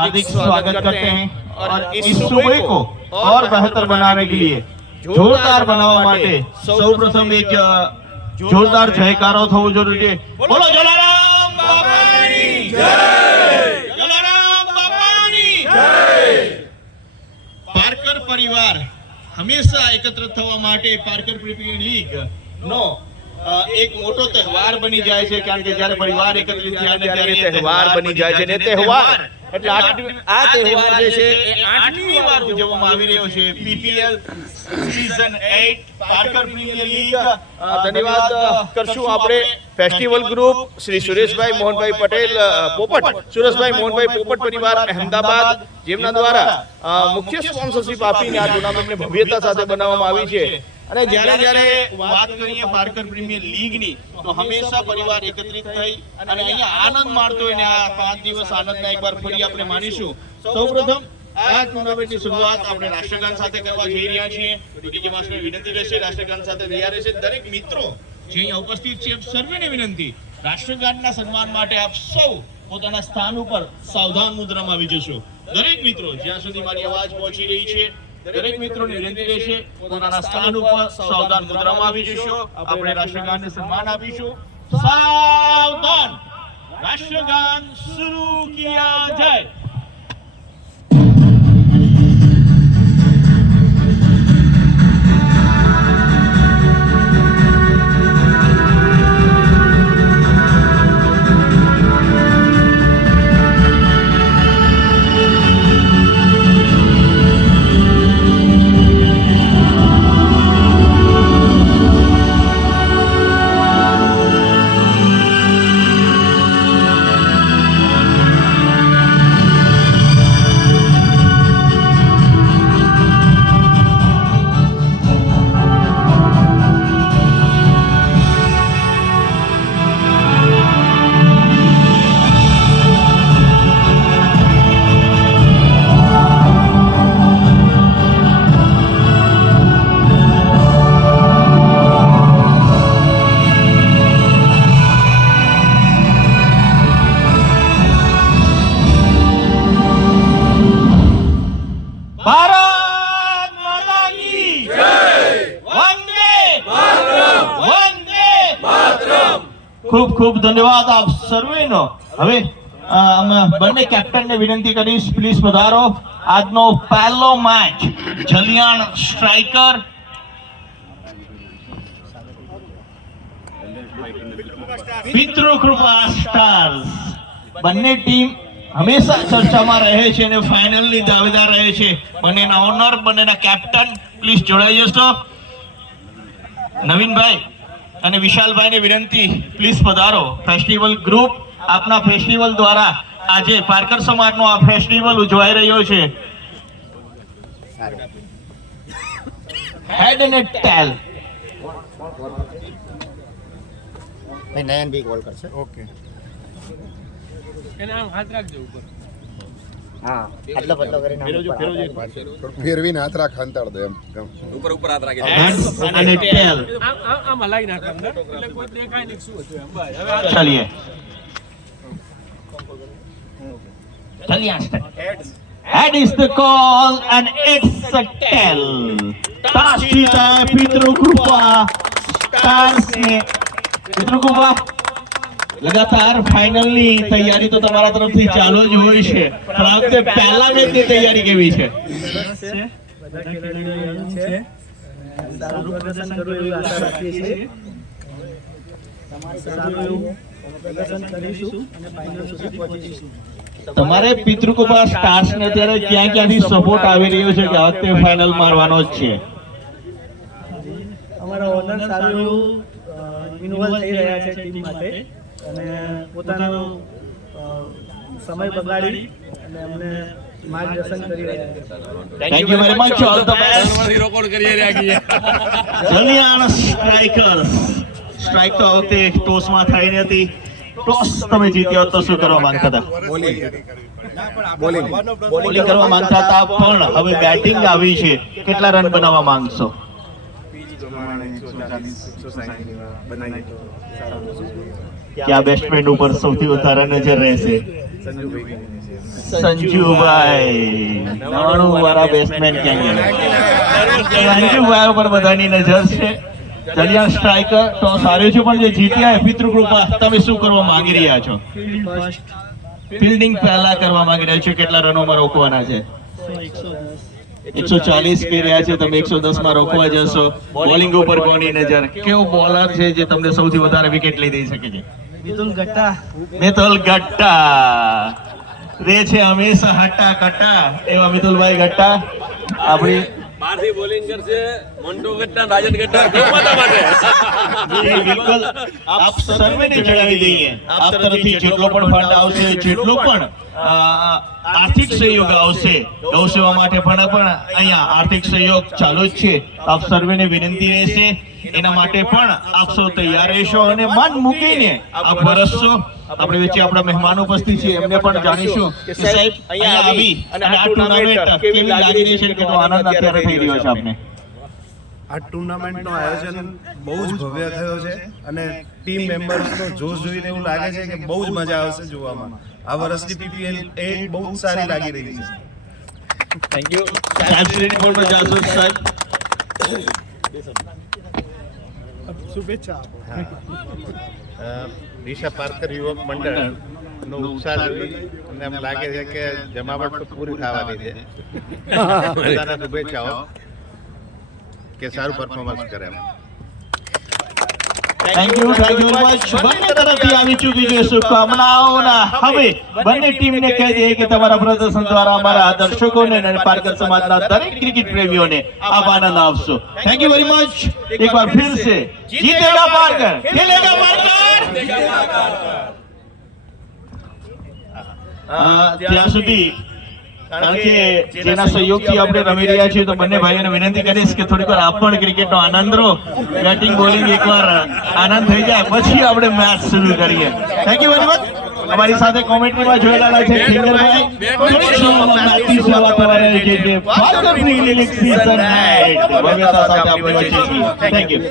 हार्दिक स्वागत करते हैं और इस सुबह को और बेहतर बनाने के लिए जोरदार बनावा માટે સૌપ્રથમ એક જોરદાર જયકારો થવો જરૂરી છે। બોલો જલારામ બાપાની જય, જલારામ બાપાની જય। પાર્કર પરિવાર હંમેશા એકત્રિત થવા માટે પાર્કર પ્રીમિયર લીગ નો એક મોટો તહેવાર બની જાય છે, કારણ કે જ્યારે પરિવાર એકત્રિત થાય ત્યારે તહેવાર બની જાય છે ને તહેવાર એટલે આ તહેવાર જે છે એ 8મી વાર ઉજવવામાં આવી રહ્યો છે। PPL season 8 Parker premier league. ધન્યવાદ કરશું આપણે ફેસ્ટિવલ ગ્રુપ શ્રી સુરેશભાઈ મોહનભાઈ પટેલ પોપટ, સુરેશભાઈ મોહનભાઈ પોપટ પરિવાર અહેમદાબાદ, જેમના દ્વારા મુખ્ય સ્પોન્સરશિપ આપીને આ ટુર્નામેન્ટને ભવ્યતા સાથે બનાવવામાં આવી છે। અને જ્યારે વાત કરીએ પાર્કર પ્રીમિયર લીગની તો હંમેશા પરિવાર એકત્રિત થઈ અને અહીંયા આનંદ માણતો હોય ને આ 5 દિવસ આનંદના એકવાર ફરી આપણે માનીશું। સૌપ્રથમ આ ટુર્નામેન્ટની શરૂઆત આપણે રાષ્ટ્રગાન સાથે કરવા જઈ રહ્યા છીએ। ડીકે માસ્ટરને વિનંતી રહેશે રાષ્ટ્રગાન સાથે તૈયાર રહેશે। દરેક મિત્રો જે અહીંયા ઉપસ્થિત છે સર્વેને વિનંતી, રાષ્ટ્રગાનના સન્માન માટે આપ સૌ પોતાના સ્થાન ઉપર સાવધાન મુદ્રામાં આવી જશો। દરેક મિત્રો જ્યાં સુધી મારી અવાજ પહોંચી રહી છે દરેક મિત્રોને વિનંતી રહેશે પોતાના સ્થાન ઉપર સાવધાન મુદ્રામાં આવી જશો। આપણે રાષ્ટ્રગાનને સન્માન આપીશું। સાવધાન, રાષ્ટ્રગાન શરૂ કિયા જાય। ખૂબ ખૂબ ધન્યવાદ આપ સર્વેનો। હવે બંને કેપ્ટનને વિનંતી કરીશ પ્લીઝ પધારો। આજનો પહેલો મેચ જલિયાણ સ્ટ્રાઇકર પિતૃકૃપા સ્ટાર્સ, બંને ટીમ હંમેશા ચર્ચામાં રહે છે અને ફાઇનલની દાવેદાર રહે છે। બંનેના ઓનર, બંનેના કેપ્ટન પ્લીઝ જોડાઈ જશો। નવીનભાઈ અને વિશાલભાઈને વિનંતી પ્લીઝ પધારો। ફેસ્ટિવલ ગ્રુપ આપના ફેસ્ટિવલ દ્વારા આજે પાર્કર સમાજનો આ ફેસ્ટિવલ ઉજવાઈ રહ્યો છે। હેડ અને ટેલ ભાઈ નયન બી કોલ કરશે। ઓકે, એને આમ હાથ રાખજો ઉપર। હા આટલો બદલો કરીને ફેરવીને હાથ રાખ, અંતાડ દે એમ ઉપર ઉપર હાથ રાખી હેડ અને ટેલ। આમ હલાઈ નાખ અંદર એટલે કોઈ દેખાય નહીં શું હતું એમ। બસ હવે ચલિए Head is the call and it's a tail। Toss जीता है पितृकृपा स्टार्स ने। पितृकृपा लगातार फाइनलની તૈયારી તો તમારા તરફથી ચાલુ જ હોય છે, પણ આ વખતે પહેલા મેચની તૈયારી કેવી છે? બધા ખેલાડીઓ છે સારું પ્રદર્શન કરવું એવી આશા રાખીએ છીએ। સારું એવું પ્રદર્શન કરીશું અને ફાઇનલ સુધી પહોંચીશું। તમારે પિતૃકૃપા સ્ટાર્સ ને અત્યારે ક્યાં ક્યાંથી સપોર્ટ આવી રહ્યો છે કે આ વખતે ફાઇનલ મારવાનો જ છે? અમારા ઓનર સારું એવું ઇન્વોલ્વ થઈ રહ્યા છે ટીમ માટે અને પોતાનો સમય બગાડી અને અમને માર્ગદર્શન કરી રહ્યા છે। Thank you very much, all the best. Record કરી રાખીએ। જલિયાણ સ્ટ્રાઇકર સ્ટ્રાઇક તો આ વખતે ટોસમાં થઈ નથી। ટોસ તમે જીત્યો તો શું કરવા માંગતા હતા? બોલિંગ કરવા માંગતા હતા, પણ હવે બેટિંગ આવી છે, કેટલા રન બનાવવા માંગશો? क्या बेस्टमेंट ऊपर સૌથી વધારે નજર રહેશે? સંજુભાઈ 99 વાળા બેટ્સમેન સંજુભાઈ ઉપર બધાની નજર છે. ચલિયા સ્ટ્રાઇકર ટોસ હાર્યો છે, પણ જે જીત્યા એ પિતૃ કૃપા. તમે શું કરવા માંગી રહ્યા છો? ફિલ્ડિંગ પહેલા કરવા માંગી રહ્યા છો. કેટલા રનોમાં રોકવાના છે? 140 કહી રહ્યા છે, તમે 110 માં રોકવા જશો. બોલિંગ ઉપર કોની નજર? કેવો બોલર છે જે તમને સૌથી વધારે વિકેટ લઈ દઈ શકે છે? મિતુલ ગટ્ટા રે છે હંમેશા હટ્ટા કટ્ટા. એવા મિતુલભાઈ ગટ્ટા આપણી બહારથી બોલિંગ કરશે મોન્ટો ગટ્ટા, રાજન ગટ્ટા ગોમાતા માટે. જી, બિલકુલ. આપ સર્વેને જણાવી દઈએ, આપ તરફથી જેટલો પણ ફંડ આવશે, જેટલો પણ આર્થિક સહયોગ આવશે ગૌ સેવા માટે પણ અહીંયા આર્થિક સહયોગ ચાલુ જ છે. આપ સર્વેને વિનંતી રહેશે, એના માટે પણ આપ સૌ તૈયાર રહેશો અને મન મૂકીને આપ વરસશો. આપણે વચ્ચે આપણા મહેમાનો ઉપસ્થિત છે, એમને પણ જાણીશું કે સાહેબ અહીંયા આવી અને આ ટુર્નામેન્ટ કેવી લાગી રહી છે, કેટલો આનંદ અત્યારે થઈ રહ્યો છે આપને? આ ટુર્નામેન્ટનું આયોજન બહુ જ ભવ્ય થયો છે અને ટીમ મેમ્બર્સનો જોશ જોઈને એવું લાગે છે કે બહુ જ મજા આવશે જોવામાં. આ વર્ષની PPL એ બહુ જ સારી લાગી રહી છે. થેન્ક યુ સાહેબ. શ્રીની બોલમાં જાસુ સાહેબ. શુભેચ્છા. દિશા પાર્કર યુવક મંડળ નો ઉત્સાહ જોઈ અને એમ લાગે છે કે જમાવટ તો પૂરી થવાની છે. બધાને શુભેચ્છાઓ કે સારું પરફોર્મન્સ કરે એમ. Thank you very much. બંને તરફથી આવી ચૂકી છે શુભકામનાઓના. હવે બંને ટીમને કહી દઈએ કે તમારા પ્રદર્શન દ્વારા અમારા દર્શકોને અને પારકર સમાજના દરેક ક્રિકેટ પ્રેમીઓને આપ આનંદ આપશો. Thank you very much. એક બાર ફિર સે જીતેગા પારકર, ખેલેગા પારકર. ત્યાં સુધી કારણ કે જેના સહયોગથી આપણે રમી રહ્યા છીએ, તો બંને ભાઈઓને વિનંતી કરીશ કે થોડીક વાર આપ પણ ક્રિકેટનો આનંદ લો. બેટિંગ બોલિંગ એકવાર આનંદ થઈ જાય પછી આપણે મેચ શરૂ કરીએ. Thank you very much. અમારી સાથે કોમેન્ટ્રીમાં જોડાયેલા છે ફિંગરભાઈ. થોડીક ક્ષણોમાં મેચની શરૂઆત થવાની છે. પાર્કર પ્રીમિયર લીગ સીઝન 8 ભવ્યતા સાથે આપણે વચ્ચે છીએ. Thank you.